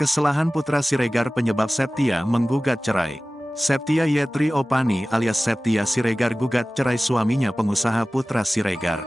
Kesalahan Putra Siregar penyebab Septia menggugat cerai. Septia Yetri Opani alias Septia Siregar gugat cerai suaminya pengusaha Putra Siregar.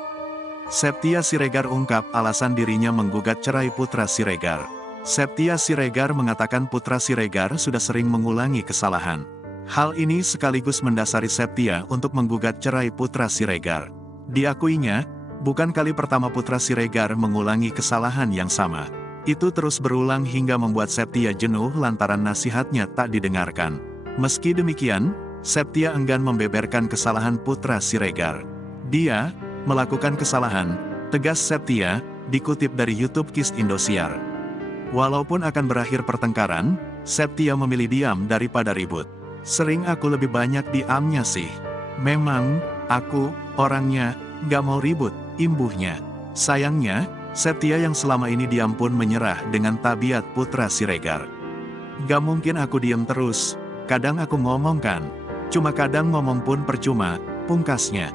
Septia Siregar ungkap alasan dirinya menggugat cerai Putra Siregar. Septia Siregar mengatakan Putra Siregar sudah sering mengulangi kesalahan. Hal ini sekaligus mendasari Septia untuk menggugat cerai Putra Siregar. Diakuinya, bukan kali pertama Putra Siregar mengulangi kesalahan yang sama. Itu terus berulang hingga membuat Septia jenuh lantaran nasihatnya tak didengarkan. Meski demikian, Septia enggan membeberkan kesalahan Putra Siregar. Dia melakukan kesalahan, tegas Septia, dikutip dari YouTube KIS Indosiar. Walaupun akan berakhir pertengkaran, Septia memilih diam daripada ribut. Sering aku lebih banyak diamnya sih. Memang, aku, orangnya, gak mau ribut, imbuhnya. Sayangnya, Septia yang selama ini diam pun menyerah dengan tabiat Putra Siregar. Gak mungkin aku diam terus, kadang aku ngomong kan. Cuma kadang ngomong pun percuma, pungkasnya.